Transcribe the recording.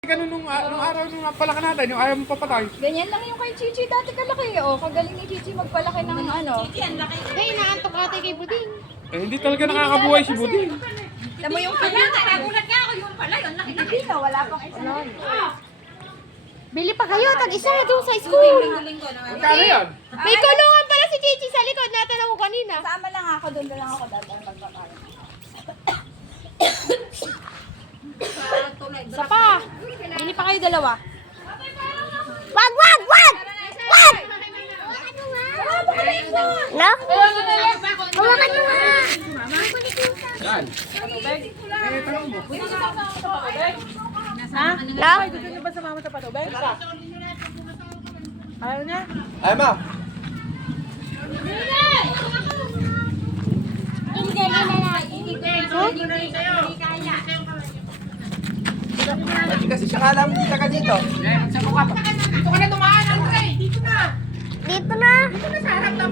Ganun nung araw nung napalaki natin, yung ayaw mo papatay. Ganyan lang yung kay Chichi. Dati kalaki. O, kagaling ni Chichi magpalaki ng ano. Chichi, ang laki. Hey, inaantok ate kay Buding. Eh, hindi talaga nakakabuhay si Buding. Alam mo yung Wala, nakagulat ka ako yung pala. Ang laki. Hindi na, wala pang isa. Bili pa kayo, tag-isa doon sa school. Magkano yan? May kulungan pala si Chichi sa likod. Natanong ko kanina. Sama lang ako, doon na lang ako dadaan magpapakain. Isa pa. Bili pa kayo dalawa. Wag, wag, wag! Wag! No? Hawakan mo nga. Yan. Eh, tanong mo. Ha? No? Gusto niyo ba sumama sa patubig? Ayaw niya? Ay, ma. Kasi siya alam dito ka dito. Dito na. Dito na sa harap lang.